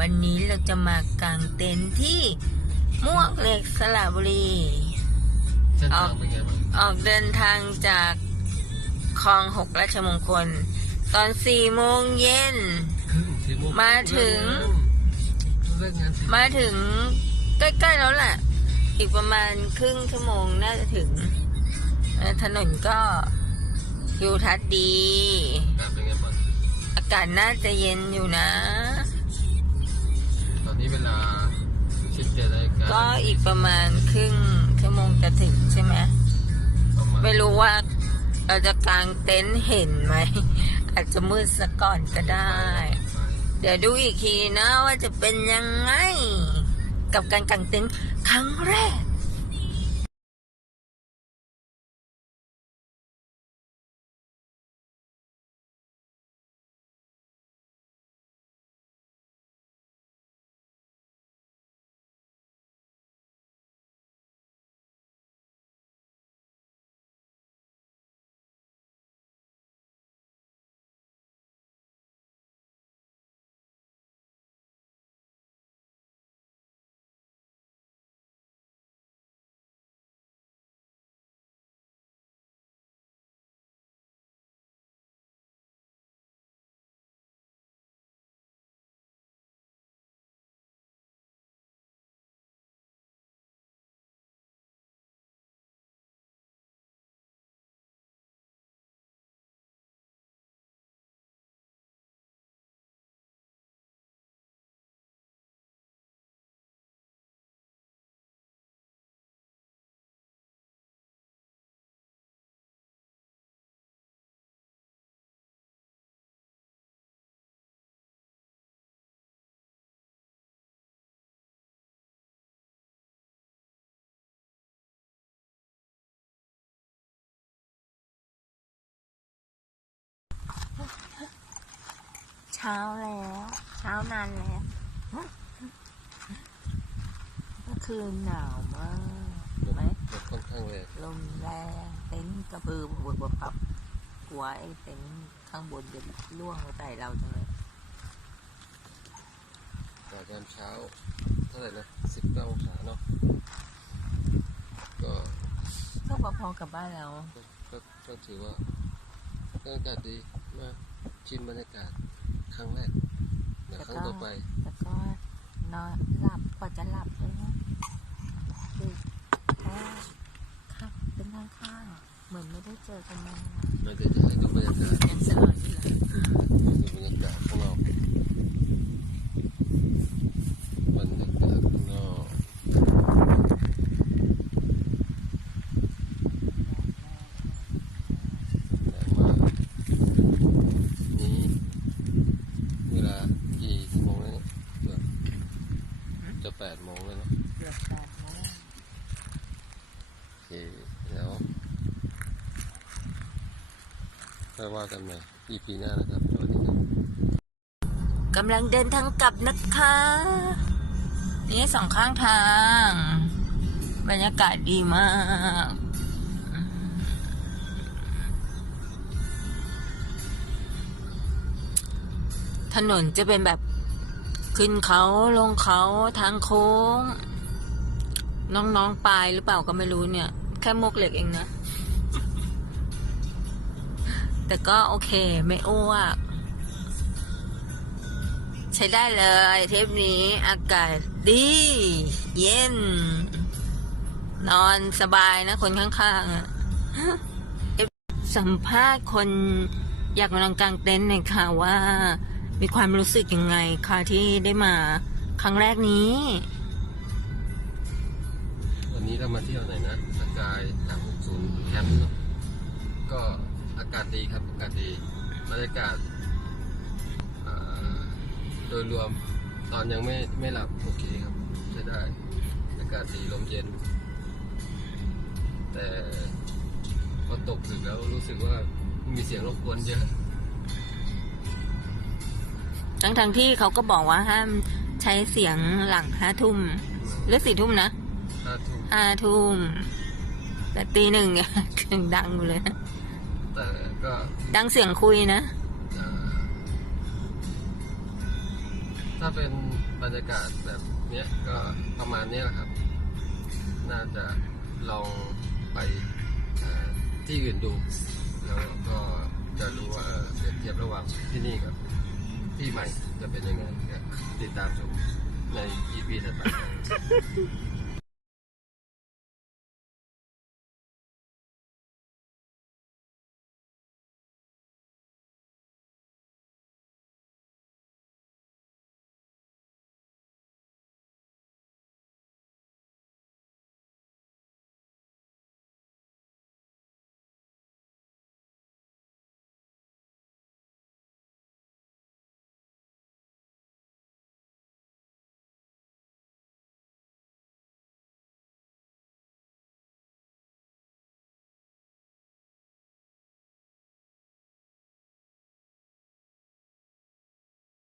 วันนี้เราจะมากางเต็นท์ที่มวกเหล็กสระบุรี เส้นทางเป็นไงบ้างออกเดินทางจากคลองหกราชมงคล ตอนสี่โมงเย็นครึ่งสี่โงมาถึง เลิกงานสี่มาถึงใกล้ๆแล้วแหละ อีกประมาณครึ่งชั่วโมงน่าจะถึงเอ่อถนนก็ทิวทัศน์ดีแบบเป็นไงบ้างอากาศน่าจะเย็นอยู่นะตอ นนี้เวลาสิบเจ็ดนาฬิกาก็อีกประมาณครึ่งชั่วโมงจะถึงใช่ไหมประมาณไม่รู้ว่าเราจะกางเต็นท์เห็นไหม อาจจะมืดซะก่อนก็ได้ เดี๋ยวดูอีกทีนะว่าจะเป็นยังไง กับการกางเต็นท์ครั้งแรก ช้าแล้ว เช้านานแล้วเมื่อคืนหนาวมากเห็นไหมรถค่อนข้างแรงลมแรงเต็นท์กระพือบุบบุบปับกลัวไอ้เต็นท์ข้างบนจะล่วงมาใส่เราจังเลยอากาศยามเช้าเท่าไหร่นะสิบเก้าองศาเนาะก็ก็พอๆกับบ้านเราก็ก็ก็ถือว่าบรรยากาศดีมากชิมบรรยากาศ ครั้งแรกเดี๋ยวครั้งต่อไปแต่ก็นอนหลับกว่าจะหลับเลยนะคือแค่ขับเป็นข้างๆเหมือนไม่ได้เจอกันนานเราจะให้ดูบรรยากาศ ยังสลอดอยู่เลย ดูบรรยากาศข้างนอกบรรยากาศข้างนอกแรงมากนี่เวลากี่โมงแล้วเนี่ยเกือบจะ แปดโมงแล้วเนาะเกือบแปดโมงโอเคเดี๋ยวค่อยว่ากันใหม่ EP หน้านะครับสวัสดีครับ กำลังเดินทางกลับนะคะ นี่สองข้างทาง บรรยากาศดีมาก ถนนจะเป็นแบบ ขึ้นเขาลงเขาทางโค้ง น้องๆปลายหรือเปล่าก็ไม่รู้เนี่ย แค่มวกเหล็กเองนะ แต่ก็โอเคไม่อ้วก ใช้ได้เลยเทปนี้อากาศดี เย็น นอนสบายนะ คนข้างๆอะสัมภาษณ์คนอยากกำลังกางเต็นท์หน่อยค่ะว่า มีความรู้สึกยังไงคะที่ได้มาครั้งแรกนี้ วันนี้เรามาเที่ยวไหนนะสกาย360แคมป์เนอะก็อากาศดีครับอากาศดีบรรยากาศอ่าโดยรวมตอนยังไม่ไม่หลับโอเคครับใช้ได้ อากาศดีลมเย็น แต่พอตกถึงแล้วรู้สึกว่ามีเสียงรบกวนเยอะ ทั้งทงที่เขาก็บอกว่าห้ามใช้เสียงหลังห้าทุ่มหรือสี่ทุ่มนะห้าทุ่มแต่ตีหนึ่งเนี่ยงดังอยู่เลยแต่ก็ดังเสียงคุยนะถ้าเป็นบรรยากาศแบบเนี้ยก็ประมาณเนี้ยครับ น่าจะลองไปที่อื่นดู แล้วก็จะรู้ว่าเปรียบเทียบระหว่างที่นี่กับ ที่ใหม่จะเป็นยังไงติดตามชมใน EP ต่อไป